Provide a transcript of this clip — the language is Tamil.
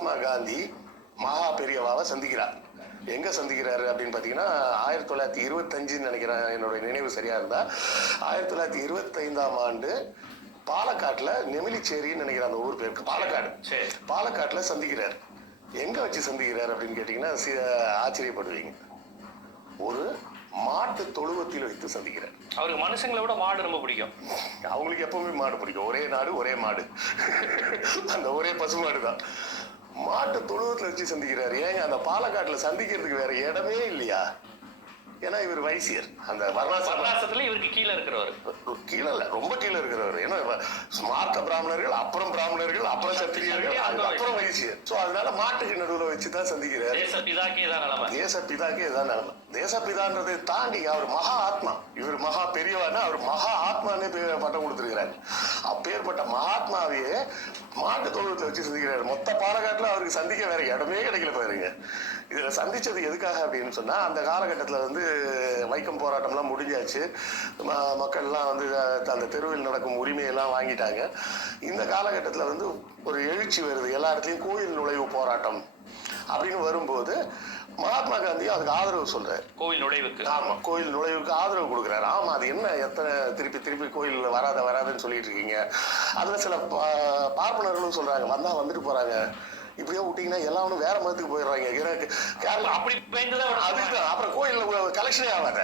மகாத்மா காந்தி மகா பெரியவாவை சந்திக்கிறார். எங்க சந்திக்கிறாரு அப்படின்னு பாத்தீங்கன்னா 1925 நினைக்கிறேன், என்னுடைய நினைவு சரியா இருந்தா 1925ஆம் ஆண்டு பாலக்காட்டுல நெமிலிச்சேரின்னு நினைக்கிறேன், அந்த ஊர் பேருக்கு பாலக்காடு. பாலக்காட்டுல சந்திக்கிறார். எங்க வச்சு சந்திக்கிறார் அப்படின்னு கேட்டீங்கன்னா ஆச்சரியப்படுவீங்க. ஒரு மாட்டு தொழுவத்தில் வைத்து சந்திக்கிறார். அவருக்கு மனுஷங்களை விட மாடு ரொம்ப பிடிக்கும். அவங்களுக்கு எப்பவுமே மாடு பிடிக்கும். ஒரே நாடு ஒரே மாடு, அந்த ஒரே பசுமாடு தான். மாட்டு தொழுவத்துல வச்சு சந்திக்கிறாரு. ஏங்க அந்த பாலக்காட்டுல சந்திக்கிறதுக்கு வேற இடமே இல்லையா? ஏன்னா இவர் வைசியர். அந்த வர்ணாசிரமத்துல இவருக்கு கீழே இருக்கிறவர், கீழே இல்ல, ரொம்ப கீழே இருக்கிறவர். ஏன்னா ஸ்மார்த்த பிராமணர்கள், அப்புறம் பிராமணர்கள், அப்புறம் சத்திரியர்கள், அப்புறம் வைசியர். சோ அதனால மாட்டுக்கு நடுவில் வச்சுதான் சந்திக்கிறார். தேசப்பிதாக்கே தான் நிலைமை. தேசப்பிதாக்கே இதான் நிலைமை. தேசப்பிதான்றதை தாண்டி அவர் மகா ஆத்மா. இவர் மகா பெரியவானா அவர் மகா ஆத்மானே பட்டம் கொடுத்திருக்கிறார். அப்பேற்பட்ட மகாத்மாவையே மாட்டு தொழுவத்தை வச்சு சந்திக்கிறார். மொத்த பாலக்காட்டுல அவருக்கு சந்திக்க வேற இடமே கிடைக்கல பாருங்க. இதுல சந்திச்சது எதுக்காக அப்படின்னு சொன்னா, அந்த காலகட்டத்துல வந்து வைக்கம் போராட்டம்லாம் முடிஞ்சாச்சு. மக்கள்லாம் வந்து அந்த தெருவில் நடக்கும் உரிமையெல்லாம் வாங்கிட்டாங்க. இந்த காலகட்டத்துல வந்து ஒரு எழுச்சி வருது. எல்லா இடத்துலயும் கோயில் நுழைவு போராட்டம் அப்படின்னு வரும்போது மகாத்மா காந்தியும் அதுக்கு ஆதரவு சொல்றாரு. கோவில் நுழைவுக்கு. ஆமா, கோயில் நுழைவுக்கு ஆதரவு கொடுக்குறாரு. ஆமா, அது என்ன எத்தனை திருப்பி கோயில் வராதுன்னு சொல்லிட்டு இருக்கீங்க. அதுல சில பார்ப்பனர்களும் சொல்றாங்க, வந்தா வந்துட்டு போறாங்க, இப்படியே விட்டீங்கன்னா எல்லாரும் வேற மதத்துக்கு போயிடுறாங்க. அப்படி அதுதான் அப்புறம் கோயில் கலெக்ஷனே ஆகாத.